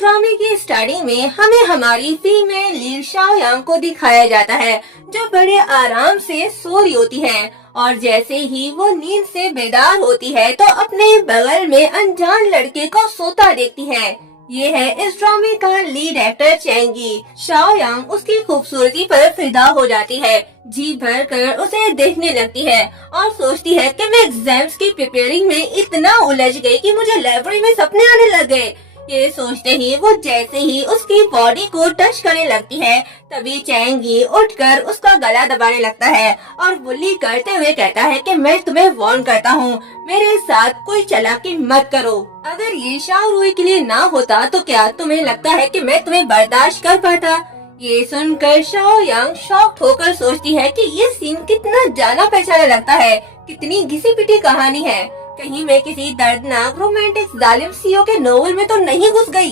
ड्रामे की स्टार्टिंग में हमें हमारी फीमेल लीड शाओयांग को दिखाया जाता है, जो बड़े आराम से सो रही होती है और जैसे ही वो नींद से बेदार होती है तो अपने बगल में अनजान लड़के को सोता देखती है। ये है इस ड्रामे का लीड एक्टर चेंगी। शाओयांग उसकी खूबसूरती पर फिदा हो जाती है, जी भर कर उसे देखने लगती है और सोचती है कि मैं एग्जाम्स की प्रिपेयरिंग में इतना उलझ गई कि मुझे लाइब्रेरी में सपने आने लग गए। ये सोचते ही वो जैसे ही उसकी बॉडी को टच करने लगती है, तभी चेंगी उठकर उसका गला दबाने लगता है और बुली करते हुए कहता है कि मैं तुम्हें वार्न करता हूँ, मेरे साथ कोई चालाकी मत करो। अगर ये शाओ रुई के लिए ना होता तो क्या तुम्हें लगता है कि मैं तुम्हें बर्दाश्त कर पाता? ये सुनकर शाओयांग शॉक्ड होकर सोचती है कि ये सीन कितना जाना पहचाना लगता है, कितनी घिसी पिटी कहानी है। कहीं मैं किसी दर्दनाक रोमांटिक जालिम सीओ के नोवेल में तो नहीं घुस गई।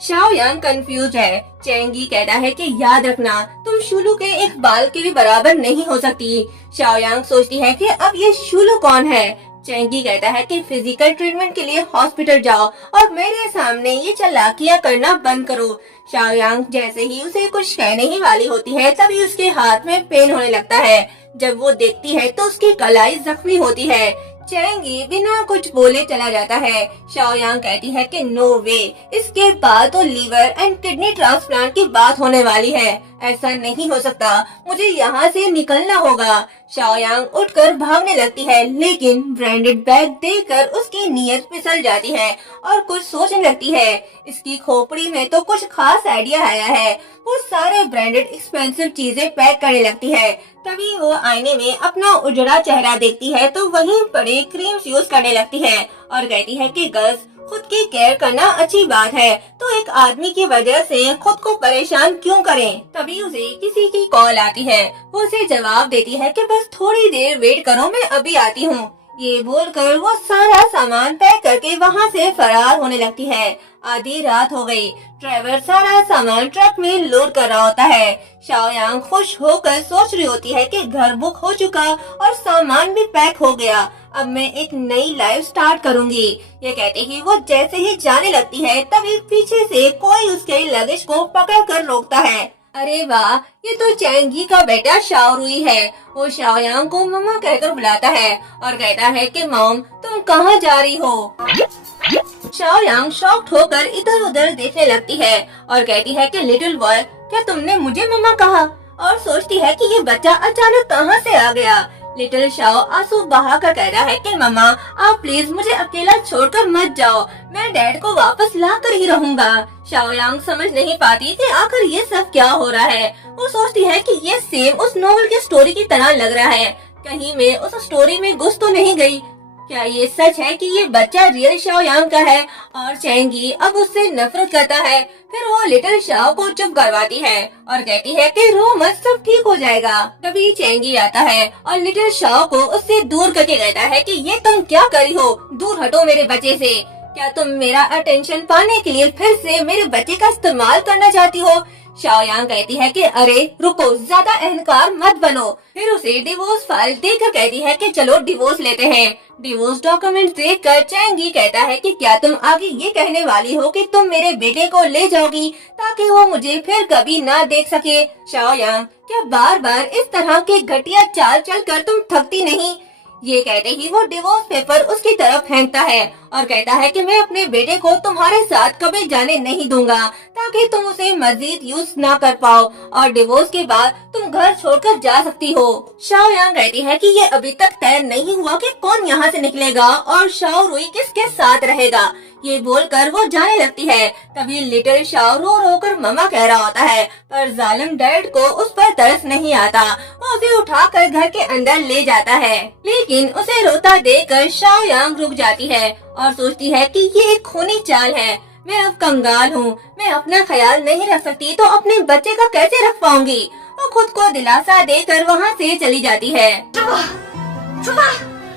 शाओयांग कंफ्यूज है। चेंगी कहता है कि याद रखना, तुम शुलू के एक बाल के भी बराबर नहीं हो सकती। शाओयांग सोचती है कि अब ये शुलू कौन है। चेंगी कहता है कि फिजिकल ट्रीटमेंट के लिए हॉस्पिटल जाओ और मेरे सामने ये चालाकियां करना बंद करो। शाओयांग जैसे ही उसे कुछ कहने ही वाली होती है तभी उसके हाथ में पेन होने लगता है। जब वो देखती है तो उसकी कलाई जख्मी होती है। चेंगी बिना कुछ बोले चला जाता है। शाओयांग कहती है कि नो वे, इसके बाद तो लीवर एंड किडनी ट्रांसप्लांट की बात होने वाली है, ऐसा नहीं हो सकता, मुझे यहाँ से निकलना होगा। शाओयांग उठकर भागने लगती है, लेकिन ब्रांडेड बैग देखकर उसकी नीयत फिसल जाती है और कुछ सोचने लगती है। इसकी खोपड़ी में तो कुछ खास आइडिया आया है। वो सारे ब्रांडेड एक्सपेंसिव चीजें पैक करने लगती है। तभी वो आईने में अपना उजड़ा चेहरा देखती है तो वहीं पड़े क्रीम्स यूज करने लगती है और कहती है कि गर्ल्स, खुद की केयर करना अच्छी बात है, तो एक आदमी की वजह से खुद को परेशान क्यों करें। तभी उसे किसी की कॉल आती है। वो उसे जवाब देती है कि बस थोड़ी देर वेट करो, मैं अभी आती हूँ। ये बोलकर वो सारा सामान पैक करके वहाँ से फरार होने लगती है। आधी रात हो गई। ड्राइवर सारा सामान ट्रक में लोड कर रहा होता है। शाओयांग खुश होकर सोच रही होती है कि घर बुक हो चुका और सामान भी पैक हो गया, अब मैं एक नई लाइफ स्टार्ट करूंगी। ये कहते ही वो जैसे ही जाने लगती है तभी पीछे से कोई उसके लगेज को पकड़ कर रोकता है। अरे वाह, ये तो चेंगी का बेटा शाओ रुई है। वो शाओयांग को मम्मा कहकर बुलाता है और कहता है कि मॉम, तुम कहाँ जा रही हो? शाओयांग शॉक्ड होकर इधर उधर देखने लगती है और कहती है कि लिटिल बॉय, क्या तुमने मुझे मम्मा कहा? और सोचती है कि ये बच्चा अचानक कहाँ से आ गया। लिटिल शाओ आंसू बहाकर कहता है कि मम्मा, आप प्लीज मुझे अकेला छोड़कर मत जाओ, मैं डैड को वापस ला कर ही रहूंगा। शाओयांग समझ नहीं पाती कि आखिर ये सब क्या हो रहा है। वो सोचती है कि ये सेम उस नोवेल की स्टोरी की तरह लग रहा है, कहीं मैं उस स्टोरी में घुस तो नहीं गई। क्या ये सच है कि ये बच्चा रियल शाओयांग का है और चेंगी अब उससे नफरत करता है? फिर वो लिटिल शाओ को चुप करवाती है और कहती है कि रो मत, सब ठीक हो जाएगा। तभी चेंगी आता है और लिटिल शाओ को उससे दूर करके कहता है कि ये तुम क्या करी हो, दूर हटो मेरे बच्चे से। क्या तुम मेरा अटेंशन पाने के लिए फिर से मेरे बच्चे का इस्तेमाल करना चाहती हो? शाओयांग कहती है कि अरे रुको, ज्यादा अहंकार मत बनो। फिर उसे डिवोर्स फाइल देकर कहती है कि चलो डिवोर्स लेते हैं। डिवोर्स डॉक्यूमेंट देखकर चेंगी कहता है कि क्या तुम आगे ये कहने वाली हो कि तुम मेरे बेटे को ले जाओगी ताकि वो मुझे फिर कभी ना देख सके? शाओयांग, क्या बार बार इस तरह के घटिया चाल चलकर तुम थकती नहीं? ये कहते ही वो डिवोर्स पेपर उसकी तरफ फेंकता है और कहता है कि मैं अपने बेटे को तुम्हारे साथ कभी जाने नहीं दूंगा ताकि तुम उसे मजीद यूज ना कर पाओ और डिवोर्स के बाद तुम घर छोड़कर जा सकती हो। शाओयांग कहती है कि ये अभी तक तय नहीं हुआ कि कौन यहाँ से निकलेगा और शाओ रुई किसके साथ रहेगा। ये बोलकर वो जाने लगती है। तभी लिटिल शाओ रो रो कर मम्मा कह रहा होता है, पर जालिम डैड को उस पर तरस नहीं आता। वो उसे उठाकर घर के अंदर ले जाता है, लेकिन उसे रोता देखकर शाओयांग रुक जाती है और सोचती है कि ये एक खूनी चाल है। मैं अब कंगाल हूँ, मैं अपना ख्याल नहीं रख सकती तो अपने बच्चे का कैसे रख पाऊंगी। वो खुद को दिलासा देकर वहाँ से चली जाती है।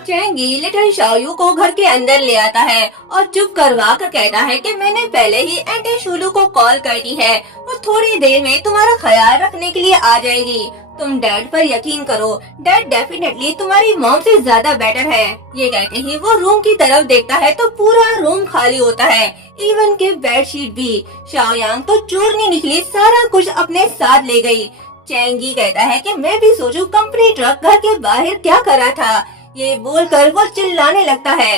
चेंगी लिटिल शाओयू को घर के अंदर ले आता है और चुप करवा कर कहता है कि मैंने पहले ही आंटी शुलू को कॉल कर दी है, वो थोड़ी देर में तुम्हारा ख्याल रखने के लिए आ जाएगी, तुम डैड पर यकीन करो, डैड डेफिनेटली तुम्हारी मॉम से ज्यादा बेटर है। ये कहते ही वो रूम की तरफ देखता है तो पूरा रूम खाली होता है, इवन के बेडशीट भी। शाओयांग तो चोरनी निकली, सारा कुछ अपने साथ ले गई। चैंगी कहता है कि मैं भी सोचूं कंपनी ट्रक घर के बाहर क्या कर रहा था। ये बोलकर वो चिल्लाने लगता है।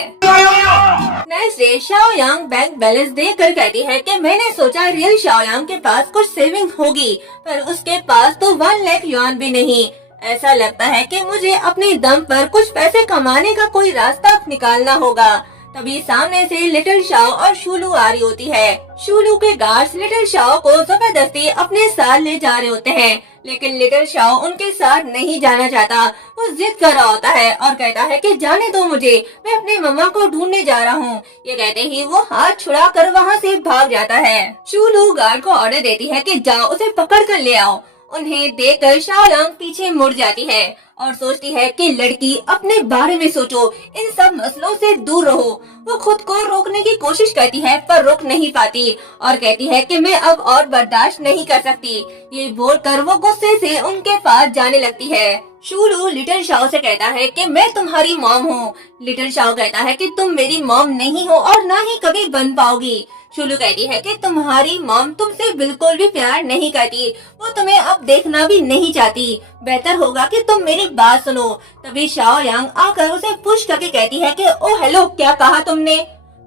नेक्स्ट डे शाओयांग बैंक बैलेंस देखकर कहती है कि मैंने सोचा रियल शाओयांग के पास कुछ सेविंग होगी, पर उसके पास तो 1 लाख युआन भी नहीं। ऐसा लगता है कि मुझे अपने दम पर कुछ पैसे कमाने का कोई रास्ता निकालना होगा। तभी सामने से लिटिल शाओ और शूलू आ रही होती है। शूलू के गार्ड्स लिटिल शाओ को जबरदस्ती अपने साथ ले जा रहे होते हैं, लेकिन लिटिल शाओ उनके साथ नहीं जाना चाहता। वो जिद कर रहा होता है और कहता है कि जाने दो मुझे, मैं अपने मम्मा को ढूंढने जा रहा हूँ। ये कहते ही वो हाथ छुड़ा कर वहाँ से भाग जाता है। शूलू गार्ड को ऑर्डर देती है कि जाओ उसे पकड़ कर ले आओ। उन्हें देखकर शाओयांग पीछे मुड़ जाती है और सोचती है कि लड़की अपने बारे में सोचो, इन सब मसलों से दूर रहो। वो खुद को रोकने की कोशिश करती है पर रोक नहीं पाती और कहती है कि मैं अब और बर्दाश्त नहीं कर सकती। ये बोलकर वो गुस्से से उनके पास जाने लगती है। शूलू लिटिल शाओ से कहता है कि मैं तुम्हारी मॉम हूँ। लिटिल शाओ कहता है कि तुम मेरी मॉम नहीं हो और ना ही कभी बन पाओगी। शूलू कहती है कि तुम्हारी मॉम तुमसे बिल्कुल भी प्यार नहीं करती, वो तुम्हें अब देखना भी नहीं चाहती। बेहतर होगा कि तुम मेरी बात सुनो। तभी शाओयांग आकर उसे पुश करके कहती है कि ओ हेलो, क्या कहा तुमने?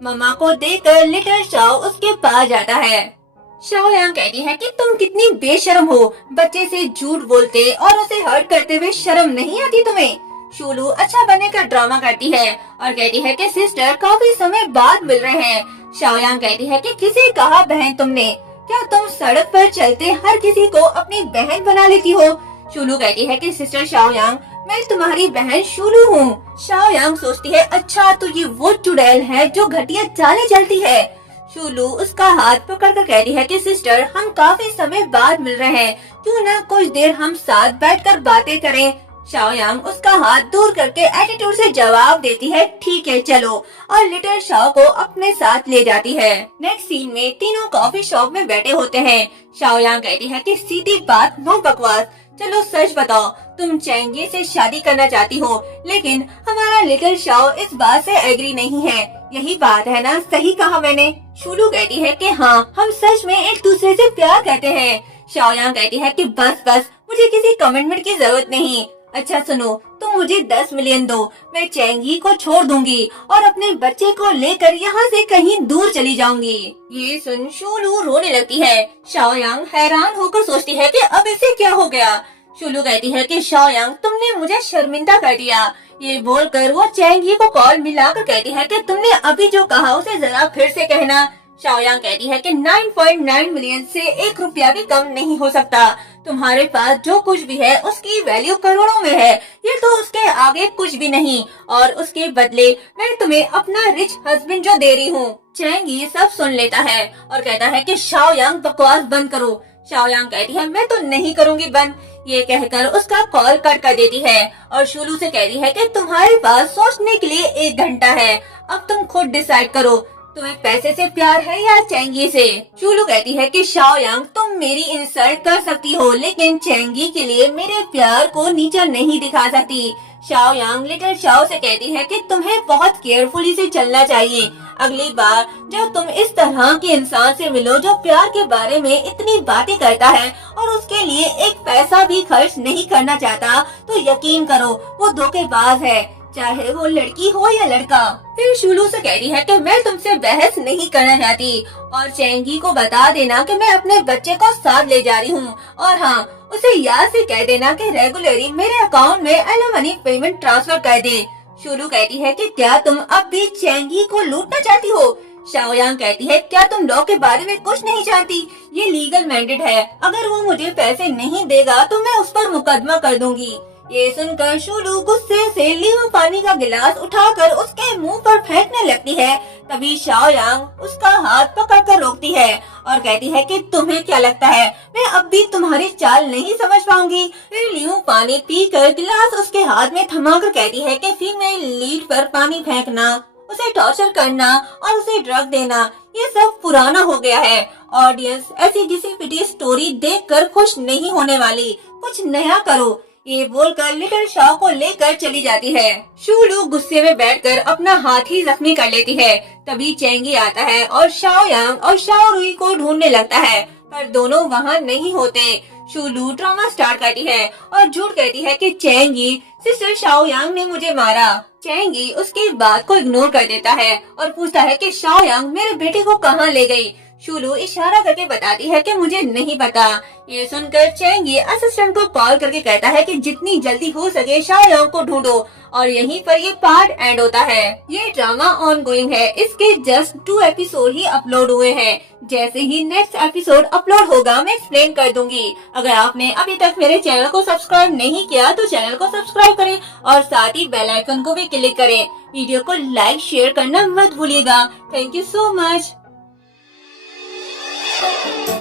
मम्मा को देखकर लिटिल शाओ उसके पास जाता है। शाओयांग कहती है कि तुम कितनी बेशर्म हो, बच्चे से झूठ बोलते और उसे हर्ट करते हुए शर्म नहीं आती तुम्हें? शूलू अच्छा बनने का ड्रामा करती है और कहती है कि सिस्टर काफी समय बाद मिल रहे हैं। शाओयांग कहती है कि किसे कहा बहन तुमने? क्या तुम सड़क पर चलते हर किसी को अपनी बहन बना लेती हो? शूलू कहती है कि सिस्टर शाओयांग, मैं तुम्हारी बहन शूलू हूँ। शाओयांग सोचती है अच्छा तो ये वो चुड़ैल है जो घटिया चालें चलती है। शूलू उसका हाथ पकड़ कर कहती है कि सिस्टर हम काफी समय बाद मिल रहे हैं, क्यों ना कुछ देर हम साथ बैठकर बातें करें। शाओयांग उसका हाथ दूर करके एटीट्यूड से जवाब देती है ठीक है चलो, और लिटिल शाओ को अपने साथ ले जाती है। नेक्स्ट सीन में तीनों कॉफी शॉप में बैठे होते हैं। शाओयांग कहती है कि सीधी बात, नो बकवास। चलो सच बताओ, तुम चैंगी से शादी करना चाहती हो, लेकिन हमारा लिटिल शाओ इस बात से एग्री नहीं है। यही बात है ना, सही कहा मैंने? शूलू कहती है कि हाँ, हम सच में एक दूसरे से प्यार करते हैं। शाओयांग कहती है कि बस बस, मुझे किसी कमिटमेंट की जरूरत नहीं। अच्छा सुनो, तुम मुझे 10 मिलियन दो, मैं चैंगी को छोड़ दूंगी और अपने बच्चे को लेकर यहाँ से कहीं दूर चली जाऊंगी। ये सुन शूलू रोने लगती है। शाओयांग हैरान होकर सोचती है कि अब इसे क्या हो गया। शूलू कहती है कि शाओयांग तुमने मुझे शर्मिंदा कर दिया। ये बोलकर वो चैंगी को कॉल मिलाकर कहती है कि तुमने अभी जो कहा उसे जरा फिर से कहना। शाओयांग कहती है कि 9.9 मिलियन से 1 रुपया भी कम नहीं हो सकता। तुम्हारे पास जो कुछ भी है उसकी वैल्यू करोड़ों में है, ये तो उसके आगे कुछ भी नहीं, और उसके बदले मैं तुम्हें अपना रिच हस्बैंड जो दे रही हूँ। चैंग ये सब सुन लेता है और कहता है कि शाओयांग बकवास बंद करो। शाओयांग कहती है मैं तो नहीं करूँगी बंद। ये कहकर उसका कॉल कट कर देती है और शूलू से कहती है कि तुम्हारे पास सोचने के लिए 1 घंटा है, अब तुम खुद डिसाइड करो, तुम्हें पैसे से प्यार है या चैंगी से। शूलू कहती है कि शाओयांग तुम मेरी इंसल्ट कर सकती हो, लेकिन चैंगी के लिए मेरे प्यार को नीचा नहीं दिखा सकती। शाओयांग लिटिल शाओ से कहती है कि तुम्हें बहुत केयरफुली से चलना चाहिए। अगली बार जब तुम इस तरह के इंसान से मिलो जो प्यार के बारे में इतनी बातें करता है और उसके लिए 1 पैसा भी खर्च नहीं करना चाहता, तो यकीन करो वो धोखेबाज है, चाहे वो लड़की हो या लड़का। फिर शूलू से कहती है कि मैं तुमसे बहस नहीं करना चाहती और चैंगी को बता देना कि मैं अपने बच्चे को साथ ले जा रही हूँ, और हाँ उसे याद से कह देना कि रेगुलरली मेरे अकाउंट में एलिमनी पेमेंट ट्रांसफर कर दे। शूलू कहती है कि क्या तुम अब भी चैंगी को लूटना चाहती हो? शाओयांग कहती है क्या तुम लॉ के बारे में कुछ नहीं जानती? ये लीगल मैंडेट है, अगर वो मुझे पैसे नहीं देगा तो मैं उस पर मुकदमा कर दूंगी। ये सुनकर शूलू गुस्से से लीमू पानी का गिलास उठाकर उसके मुंह पर फेंकने लगती है। तभी शाओयांग उसका हाथ पकड़कर रोकती है और कहती है कि तुम्हें क्या लगता है मैं अब भी तुम्हारी चाल नहीं समझ पाऊंगी। फिर लीमू पानी पीकर गिलास उसके हाथ में थमाकर कहती है कि फीमेल लीड पर पानी फेंकना, उसे टॉर्चर करना और उसे ड्रग देना, ये सब पुराना हो गया है। ऑडियंस ऐसी घिसी पिटी स्टोरी देखकर खुश नहीं होने वाली, कुछ नया करो। ये बोलकर लिटिल शाओ को लेकर चली जाती है। शूलू गुस्से में बैठकर अपना हाथ ही जख्मी कर लेती है। तभी चेंगी आता है और शाओ यांग और शाओ रुई को ढूंढने लगता है, पर दोनों वहाँ नहीं होते। शूलू ड्रामा स्टार्ट करती है और झूठ कहती है कि चेंगी सिस्टर शाओ यांग ने मुझे मारा। चेंगी उसकी बात को इग्नोर कर देता है और पूछता है कि शाओ यांग मेरे बेटे को कहाँ ले गई। शूलू इशारा करके बताती है कि मुझे नहीं पता। ये सुनकर चेंगी असिस्टेंट को कॉल करके कहता है कि जितनी जल्दी हो सके शाओ यांग को ढूंढो। और यहीं पर ये पार्ट एंड होता है। ये ड्रामा ऑन गोइंग है, इसके जस्ट 2 एपिसोड ही अपलोड हुए हैं। जैसे ही नेक्स्ट एपिसोड अपलोड होगा मैं एक्सप्लेन कर दूंगी। अगर आपने अभी तक मेरे चैनल को सब्सक्राइब नहीं किया तो चैनल को सब्सक्राइब करें और साथ ही बेल आइकन को भी क्लिक करें। वीडियो को लाइक शेयर करना मत भूलिएगा। Thank you so much.